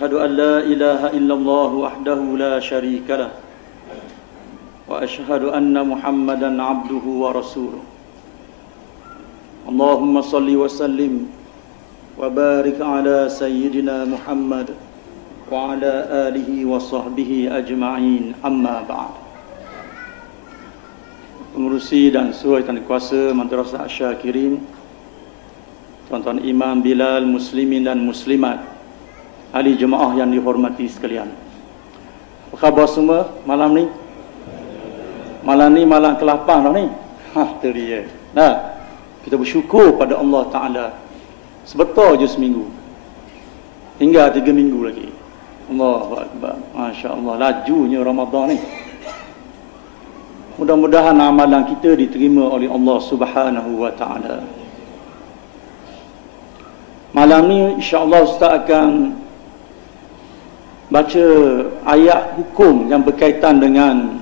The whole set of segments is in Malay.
أشهد أن لا إله إلا الله وحده لا شريك له وأشهد أن محمدا عبده ورسوله اللهم صل وسلم وبارك على سيدنا محمد وعلى آله وصحبه أجمعين أما بعد. Pengurusi dan sesuai Tuan Kuasa Madrasah Asyakirin, tuan-tuan imam, Bilal, muslimin dan muslimat, ahli jemaah yang dihormati sekalian. Apa khabar semua malam ni? Malam ni malam ke-8 dah ni. Tu dia. Nah, kita bersyukur pada Allah Ta'ala. Sebentar je seminggu. Hingga 3 minggu lagi. Allahu Akbar. Masya Allah, lajunya Ramadan ni. Mudah-mudahan amalan kita diterima oleh Allah Subhanahu wa Ta'ala. Malam ni insya-Allah Ustaz akan baca ayat hukum yang berkaitan dengan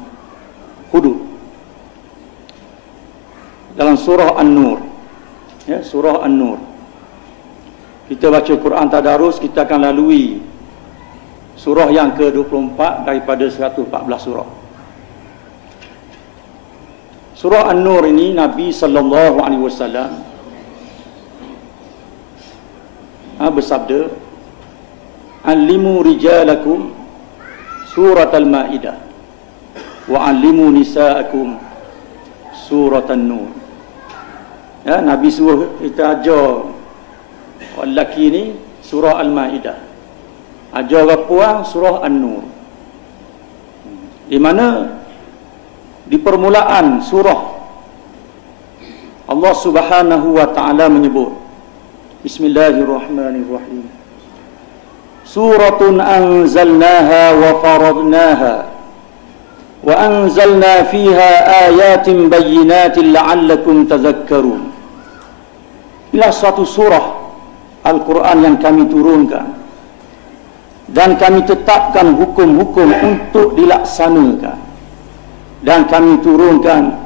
hudud dalam surah An-Nur. Ya, surah An-Nur. Kita baca Quran tadarus, kita akan lalui surah yang ke-24 daripada 114 surah. Surah An-Nur ini Nabi sallallahu alaihi wasallam bersabda, "Allimu rijalakum surat al-Maidah wa allimu nisaakum surat An-Nur." Ya, Nabi suruh kita ajar lelaki ni surah Al-Maidah, ajar perempuan surah An-Nur. Di mana di permulaan surah Allah Subhanahu wa Ta'ala menyebut, Bismillahirrahmanirrahim, Suratun anzalnaha wa faradnaha wa anzalna fiha ayatin bayyinatin la'allakum tadhakkarun. Inilah suatu surah Al-Quran yang kami turunkan dan kami tetapkan hukum-hukum untuk dilaksanakan, dan kami turunkan,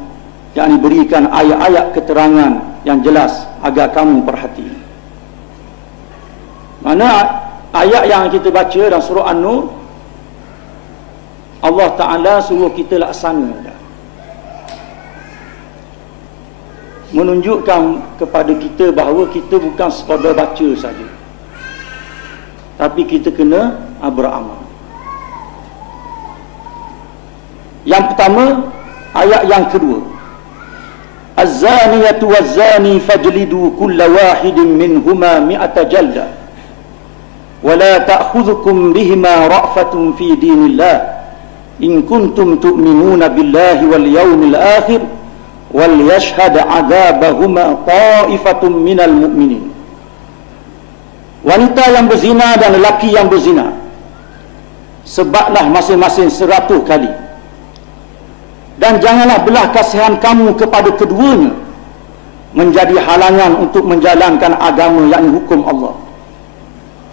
yakni berikan ayat-ayat keterangan yang jelas agar kamu perhati. Mana ayat yang kita baca dalam surah An-Nur, Allah Ta'ala suruh kita laksanakan, menunjukkan kepada kita bahawa kita bukan sekadar baca saja, tapi kita kena beramal. Yang pertama, ayat yang kedua, Az-zaniyatu waz-zani fajlidu kulla wahidin minhuma mi'ata jaldah wa la ta'khudhukum bihima ra'fatun fi dinillah in kuntum tu'minuna billahi wal yawmil akhir wal yashhad 'adzabahuma ta'ifatun minal mu'minin. Wanita yang berzina dan lelaki yang berzina, sebablah masing-masing 100 kali, dan janganlah belah kasihan kamu kepada keduanya menjadi halangan untuk menjalankan agama, yakni hukum Allah,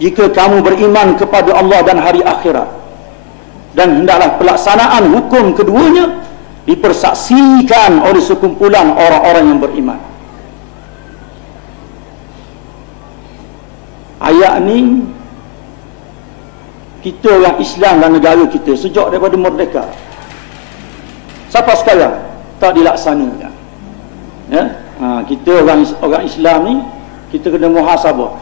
jika kamu beriman kepada Allah dan hari akhirat, dan hendaklah pelaksanaan hukum keduanya dipersaksikan oleh sekumpulan orang-orang yang beriman. Ayat ni kita orang Islam dan negara kita sejak daripada merdeka sampai sekarang tak dilaksanakan. Ya? Kita orang Islam ni, kita kena muhasabah.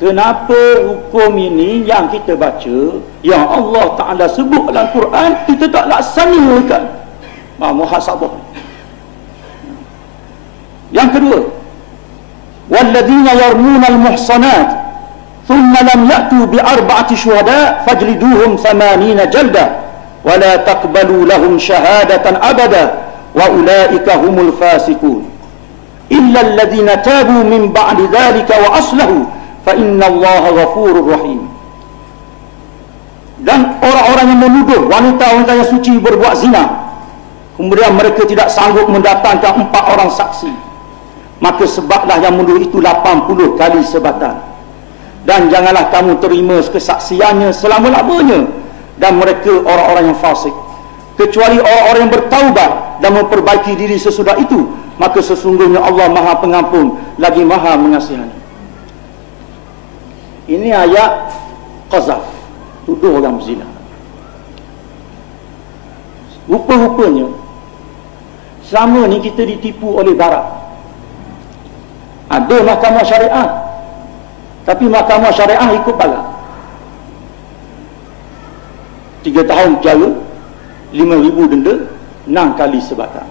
Kenapa hukum ini yang kita baca, yang Allah Ta'ala sebut dalam Quran, kita tak laksanakan? Muhasabah. Yang kedua, walladzina yarmuna al-muhsanat thumma lam ya'tu bi'arba'ati syuhada fajliduhum 80 jaldah wala taqbalu lahum syahadatan abada wa ulaika humul fasiqun illa alladhina tabu min ba'di dhalika wa aslahu fa innallaha ghafurur rahim. Dan orang-orang yang menuduh wanita-wanita yang suci berbuat zina, kemudian mereka tidak sanggup mendatangkan 4 orang saksi, maka sebablah yang menuduh itu 80 kali sebatan, dan janganlah kamu terima kesaksiannya selama-lamanya, dan mereka orang-orang yang fasik, kecuali orang-orang yang bertaubat dan memperbaiki diri sesudah itu, maka sesungguhnya Allah Maha Pengampun lagi Maha Mengasihani. Ini ayat qazaf, tuduh orang berzina. Rupa-rupanya selama ni kita ditipu oleh barat. Ada mahkamah syariah, tapi mahkamah syariah ikut barat. 3 tahun penjara, 5,000 denda, 6 kali sebatan.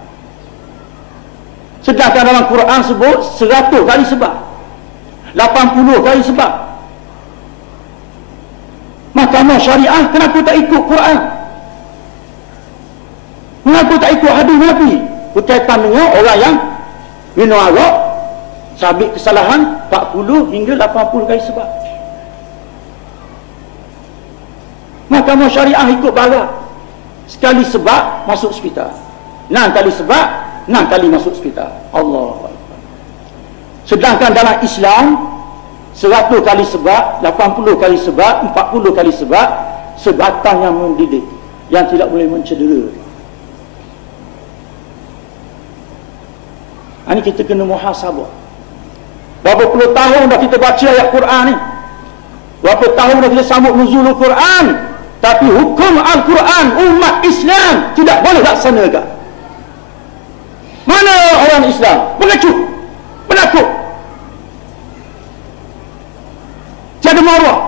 Sedangkan dalam Quran sebut 100 kali sebab, 80 kali sebab. Mahkamah syariah kenapa tak ikut Quran? Kenapa tak ikut hadis Nabi berkaitan dengan orang yang minum arak, sabit kesalahan 40 hingga 80 kali sebab? Mahkamah syariah ikut barat. Sekali sebab masuk hospital, 6 kali sebab, 6 kali masuk hospital. Allah. Sedangkan dalam Islam 100 kali sebab, 80 kali sebab, 40 kali sebab, sebatang yang mendidik, yang tidak boleh mencedera. Ini kita kena muhasabah. Berapa puluh tahun dah kita baca ayat Quran ni, berapa tahun dah kita sambut nuzulul Quran, tapi hukum Al-Quran umat Islam tidak boleh laksanakan. Mana orang Islam mengecut, menakut, tiada marwah,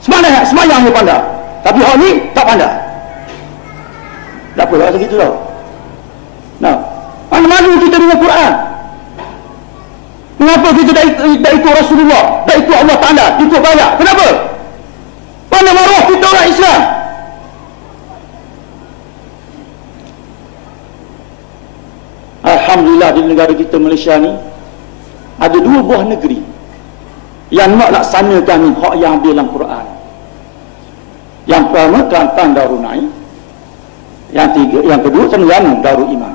semayang dia pandai, tapi orang ni tak pandai. Tak apa rasa gitu tau. Nah, mana malu kita dengan Quran? Kenapa kita tak ikut Rasulullah, tak ikut Allah Ta'ala, ikut barat? Kenapa? Mana marwah kita orang Islam? Alhamdulillah di negara kita Malaysia ni ada 2 buah negeri yang nak laksanakan hak yang ada dalam Quran. Yang pertama Kelantan Darul Naim, yang kedua Terengganu Darul Iman.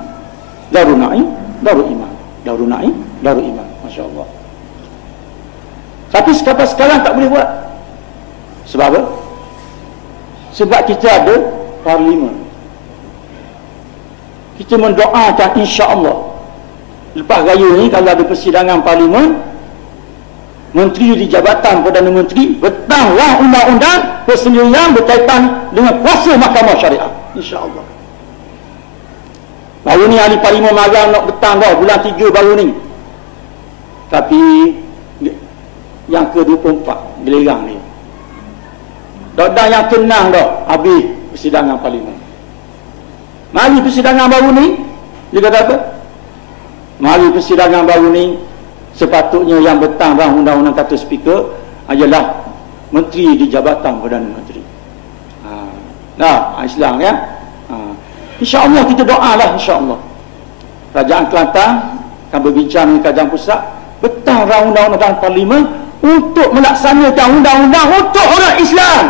Darul Naim, Darul Iman, Darul Naim, Darul Iman. Masya-Allah. Tapi sekarang tak boleh buat. Sebab apa? Sebab kita ada parlimen. Kita mendoakan insya-Allah lepas raya ni kalau ada persidangan parlimen, menteri di Jabatan Perdana Menteri betanglah undang-undang persendirian berkaitan dengan kuasa mahkamah syariah, insya-Allah. Baru ni ahli parlimen marah nak betang dah bulan 3 baru ni. Tapi yang ke-24 gelerang ni. Dah yang tenang dah habis persidangan parlimen. Mari persidangan baru ni, dia kata apa? Mari persidangan baru ni sepatutnya yang betang bang undang-undang kata speaker adalah menteri di Jabatan Perdana Menteri. Islam ya. InsyaAllah kita doalah insyaAllah. Kerajaan Kelantan akan berbincang dengan Kerajaan Pusat betang bang undang-undang parlimen untuk melaksanakan undang-undang untuk orang Islam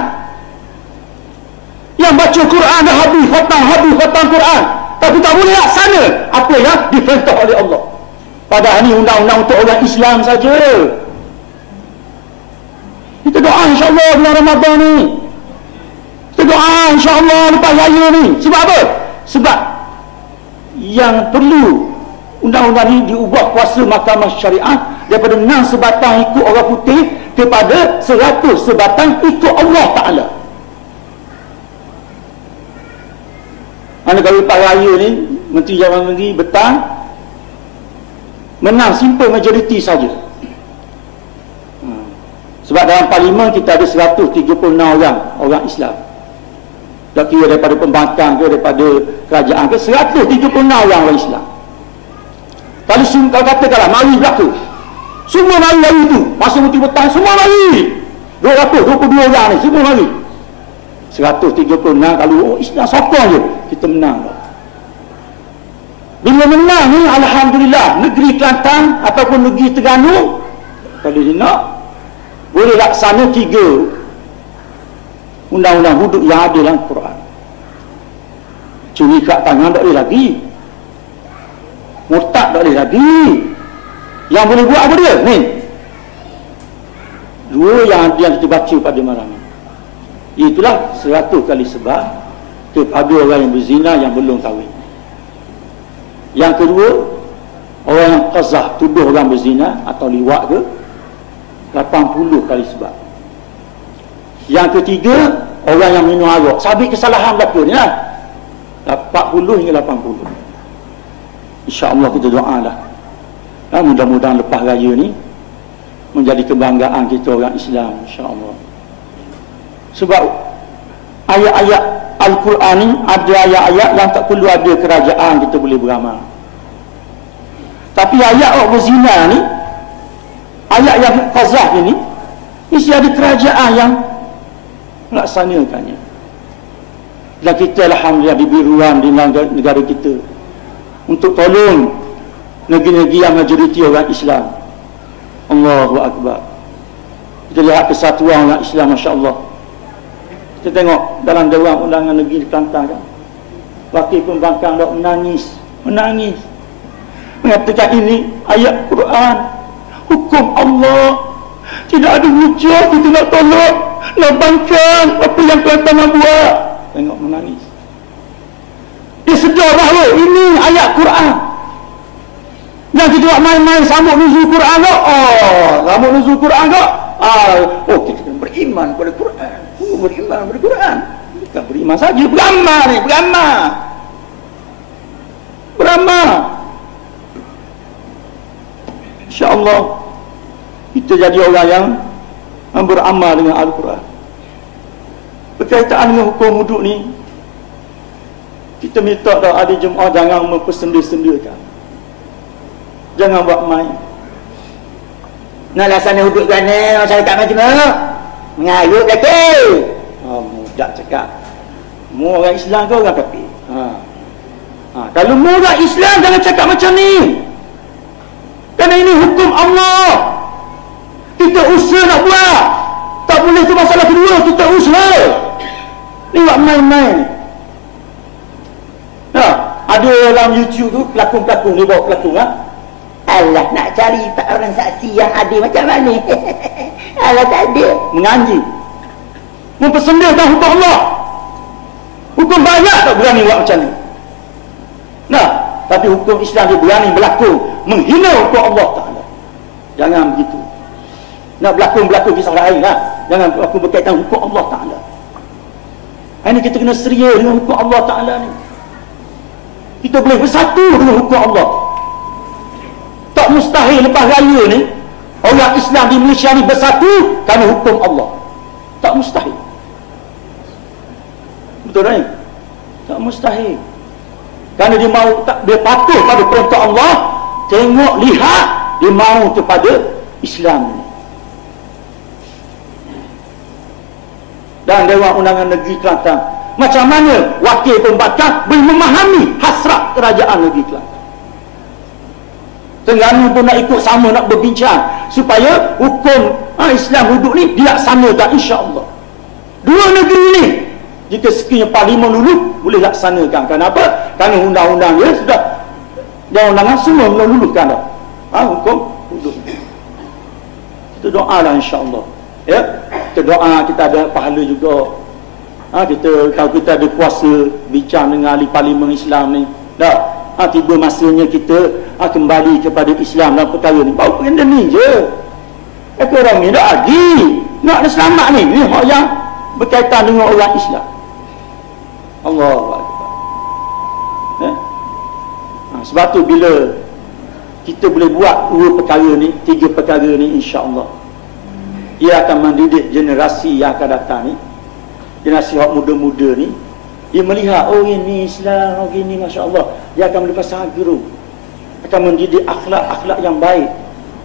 yang baca Quran dah habis khatam Quran, tapi tak boleh laksana apa yang diperintah oleh Allah. Padahal ni undang-undang untuk orang Islam saja. Kita doa insya-Allah bulan Ramadan ni. Kita doa insya-Allah lepas raya ni. Sebab apa? Sebab yang perlu undang-undang ni diubah kuasa mahkamah syariah daripada 6 sebatang ikut orang putih kepada 100 sebatang ikut Allah Ta'ala. Mana kalau lepas raya ni Menteri Jabatan Menteri betang menang simple majoriti saja. Sebab dalam parlimen kita ada 136 orang Islam. Tak kira daripada pembangkang ke daripada kerajaan ke, 136 orang Islam. Kalau katakanlah mari berlaku, semua mari hari tu masa Menteri betang semua mari 22 orang ni semua mari 136. Kalau Islam sokong je kita menang. Bila menang ni alhamdulillah, negeri Kelantan ataupun negeri Terengganu kalau dia nak boleh laksana 3 undang-undang hudud yang ada dalam Quran. Curi kat tangan tak boleh lagi, murtad tak boleh lagi. Yang boleh buat apa dia ni? 2 yang kita baca pada malam ni, itulah 100 kali sebab kepada orang yang berzina yang belum kahwin. Yang kedua, orang yang qazah, tuduh orang berzina atau liwat ke, 80 kali sebab. Yang ketiga, orang yang minum arak. Sabit kesalahan berlaku ni lah. 40 hingga 80. InsyaAllah kita doa lah. Mudah-mudahan lepas raya ni menjadi kebanggaan kita orang Islam, insyaAllah. Sebab ayat-ayat Al-Quran ni ada ayat-ayat yang tak perlu ada kerajaan kita boleh beramal. Tapi ayat orang berzina ni, ayat yang qazah ni, mesti ada kerajaan yang melaksanakannya. Dan kita alhamdulillah diberi ruang di negara kita untuk tolong negeri-negeri yang majoriti orang Islam. Allahu Akbar. Kita lihat kesatuan orang Islam, Masya Allah. Kita tengok dalam Dewan Undangan Negeri di Kelantan kan, Wakil Pembangkang dok menangis mengatakan ini ayat Quran, hukum Allah, tidak ada hujah kita nak tolak, nak bangkang apa yang Kelantan nak buat. Tengok menangis. Dia sedar bahawa ini ayat Quran. Yang kita buat main-main sambut nuzul Quran tak? Sambut nuzul Quran tak? Kita kena beriman kepada Quran. Beriman kepada Quran. Bukan beriman saja, beramal ni, beramal. InsyaAllah kita jadi orang yang beramal dengan Al-Quran. Berkaitan dengan hukum wuduk ni, kita minta dah ada jemaah jangan mempersenda-sendakan. Jangan buat main. Nak laksana wuduk kerana masyarakat macam mana? Mengarut lagi. Mudah cakap. Mu orang Islam ke orang kafir? Kalau mu orang Islam jangan cakap macam ni. Kerana ini hukum Allah. Kita usaha nak buat. Tak boleh tu masalah kedua, kita usaha. Ni buat main-main. Ada dalam YouTube tu pelakon-pelakon dia bawa pelakon Allah nak cari orang saksi yang ada macam mana. Allah tak ada. Menganji, mempersendakan hukum Allah. Hukum banyak tak berani buat macam ni. Tapi hukum Islam dia berani berlakon menghina hukum Allah Ta'ala. Jangan begitu. Nak berlakon kisah lain lah. Jangan berlakon berkaitan hukum Allah Ta'ala. Ini kita kena seria dengan hukum Allah Ta'ala ni. Kita boleh bersatu dengan hukum Allah. Tak mustahil lepas raya ni orang Islam di Malaysia ni bersatu kerana hukum Allah. Tak mustahil. Betul tak ni? Tak mustahil. Kerana dia mahu, dia patuh pada perintah Allah. Tengok, lihat, dia mahu kepada Islam ni. Dan Dewan Undangan Negeri Kelantan, macam mana Wakil Pembangkang boleh memahami hasrat kerajaan negeri Kelantan. Terengganu pun nak ikut sama, nak berbincang supaya hukum Islam wuduk ni dilaksanakan, insya-Allah. Dua negeri ni jika sekiranya parlimen dulu boleh laksanakan. Kenapa? Kerana undang-undang dia sudah, dan undangan semua meluluhkan dah hukum wuduk. Kita doalah, insya-Allah. Ya, kita doa, kita ada pahala juga. Kita, kalau kita ada kuasa bincang dengan ahli parlimen Islam ni, tiba masanya kita kembali kepada Islam dalam perkara ni. Baru benda ni je. Orang ni dah lagi nak ada selamat ni. Ni hak yang berkaitan dengan orang Islam. Allahu Akbar. Sebab tu bila kita boleh buat dua perkara ni, tiga perkara ni, insya-Allah ia akan mendidik generasi yang akan datang ni, generasi hak muda-muda ni. Dia melihat, ini Islam, ini masya-Allah, dia akan melepas sageru, akan mendidik akhlak-akhlak yang baik.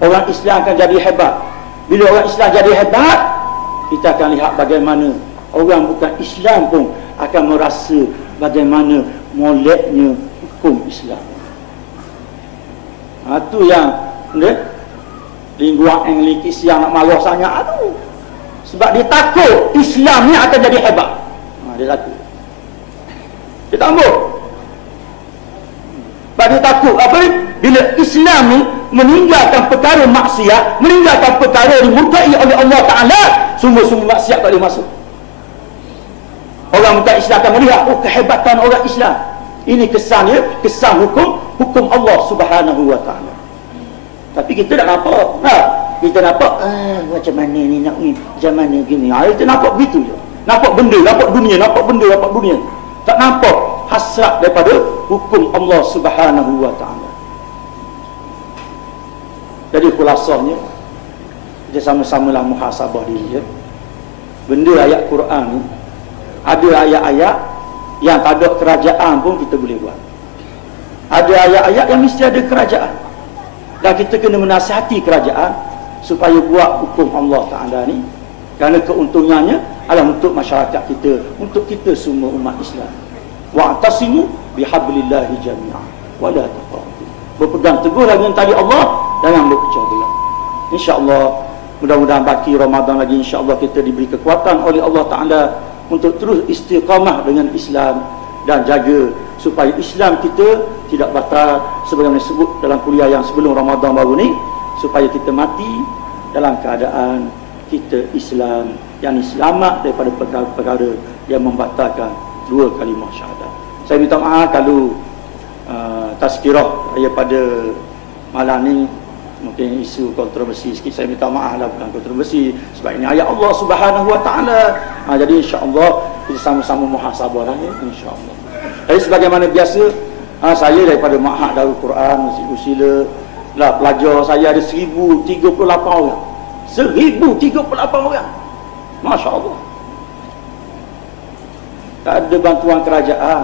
Orang Islam akan jadi hebat. Bila orang Islam jadi hebat, kita akan lihat bagaimana orang bukan Islam pun akan merasa bagaimana moleknya hukum Islam. Itu yang lingkungan Anglikis yang nak marah sangat tu. Sebab dia takut Islam ni akan jadi hebat. Dia takut. Dia tambah. Sebab dia takut apa? Bila Islam ni meninggalkan perkara maksiat, meninggalkan perkara yang dimurkai oleh Allah Ta'ala, sumber-sumber maksiat tak boleh masuk. Orang bukan Islam akan melihat, kehebatan orang Islam. Ini kesan dia, kesan hukum Allah Subhanahu Wa Ta'ala. Tapi kita tak nampak. kita nampak macam mana ni nak ni, macam mana gini. Kita nampak begitu je. Nampak benda, nampak dunia, nampak benda, nampak dunia. Tak nampak hasrat daripada hukum Allah Subhanahu wa taala. Jadi khulasahnya kita sama-samalah muhasabah diri ya. Benda ayat Quran ni, ada ayat-ayat yang tak ada kerajaan pun kita boleh buat. Ada ayat-ayat yang mesti ada kerajaan. Dan kita kena menasihati kerajaan supaya buat hukum Allah Ta'ala ni, kerana keuntungannya adalah untuk masyarakat kita, untuk kita semua umat Islam. Wa'tasimu bihablillahi jami'an wa la tafarraqu. Berpegang teguhlah dengan tali Allah, jangan berpecah belah. Insya-Allah, mudah-mudahan baki Ramadan lagi, insya-Allah kita diberi kekuatan oleh Allah Ta'ala untuk terus istiqamah dengan Islam dan jaga supaya Islam kita tidak batal, sebagaimana disebut dalam kuliah yang sebelum Ramadan baru ni, supaya kita mati dalam keadaan kita Islam, yang selamat daripada perkara-perkara yang membatalkan dua kalimah syahadat. Saya minta maaf kalau tazkirah daripada malam ni mungkin isu kontroversi sikit. Saya minta maaf lah, bukan kontroversi, sebab ini ayat Allah Subhanahu wa taala. Jadi insya-Allah kita sama-sama muhasabah lah ya, insya-Allah. Jadi sebagaimana biasa, saya daripada Ma'had Darul Quran Masjid Usila lah, pelajar saya ada 1038 orang. 1038 orang. Masya-Allah. Tak ada bantuan kerajaan,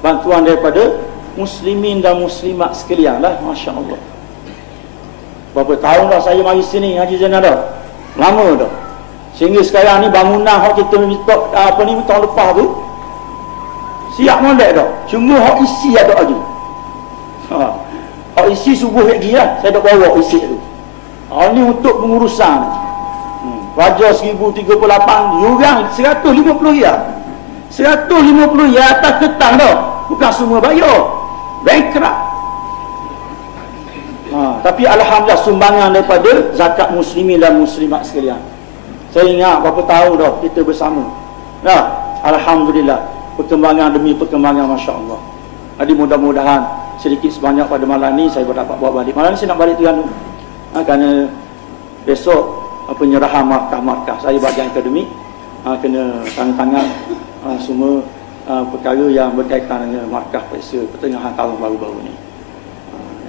bantuan daripada muslimin dan muslimat sekalian lah. Masya-Allah. Berapa tahun dah saya mari sini Haji Zainal dah? Lama dah. Sehingga sekarang ni bangunan hak kita minta tahun lepas tu siap molek dah. Cuma hak isi ada lagi. Hak isi subuh lagi lah. Saya dah bawa isi tu. Ni untuk pengurusan. Raja 1038 yuran 150 ya. 150 ya atas ketang dah. Bukan semua bayar. Bankrupt. Tapi alhamdulillah sumbangan daripada zakat muslimin dan muslimat sekalian. Saya ingat berapa tahun dah kita bersama. Alhamdulillah perkembangan demi perkembangan, masya-Allah. Jadi mudah-mudahan sedikit sebanyak pada malam ni saya dapat bawa balik. Malam ni saya nak balik Terengganu. Kerana besok penyerahan markah-markah saya bahagian akademik, kena tangan-tangan semua perkara yang berkaitan dengan markah periksa pertengahan tahun baru-baru ni.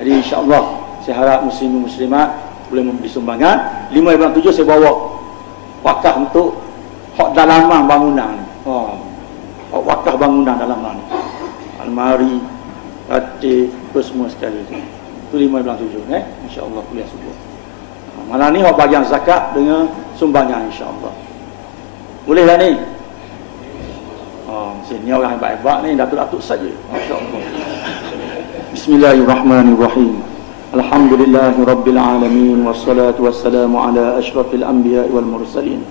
Jadi insya-Allah saya harap muslimin muslimat boleh memberi sumbangan. 5/7 saya bawa wakaf untuk hak dalaman bangunan ni. Hak wakaf bangunan dalaman ni. Almari, katil, apa semua sekali tu. Itu 5/7 insya-Allah kuliah subuh. Malam ni hak bahagian zakat dengan sumbangan insya-Allah. Boleh lah ni. Sini orang hebat-hebat ni, datuk-datuk saja. Masya-Allah. Bismillahirrahmanirrahim. Alhamdulillahi rabbil alamin, wassalatu wassalamu ala asyrafil anbiya'i wal mursalin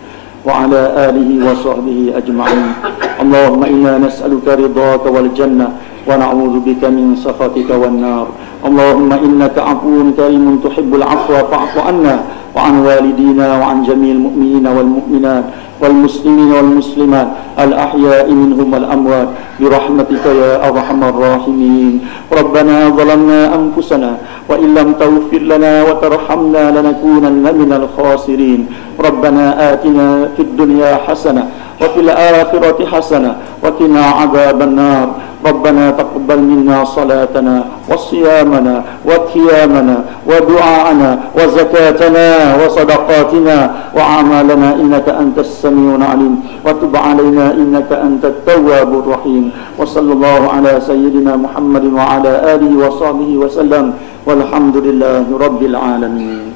wa ala alihi wa sahbihi ajma'in. Allahumma inna nas'aluka ridhaka wal jannah wa na'udzu bika min sakhatika wan nar. Allahumma innaka 'afuwun karimun tuhibbul 'afwa fa'fu 'anna wa 'an walidina wa 'an jami'il mu'minina wal mu'minat wal muslimin wal muslimat al ahya'i minhum wal amwat bi rahmatika ya arhamar rahimin. Rabbana zalamna anfusana wa illam taghfir lana wa tarhamna lanakunanna minal khasirin. Rabbana atina fid dunya hasanah wa fil akhirati hasanah wa qina adzaban nar. ربنا تقبل منا صلاتنا وصيامنا وقيامنا ودعاءنا وزكاتنا وصدقاتنا وأعمالنا إنك أنت السميع العليم وتب علينا إنك أنت التواب الرحيم وصلى الله على سيدنا محمد وعلى آله وصحبه وسلم والحمد لله رب العالمين.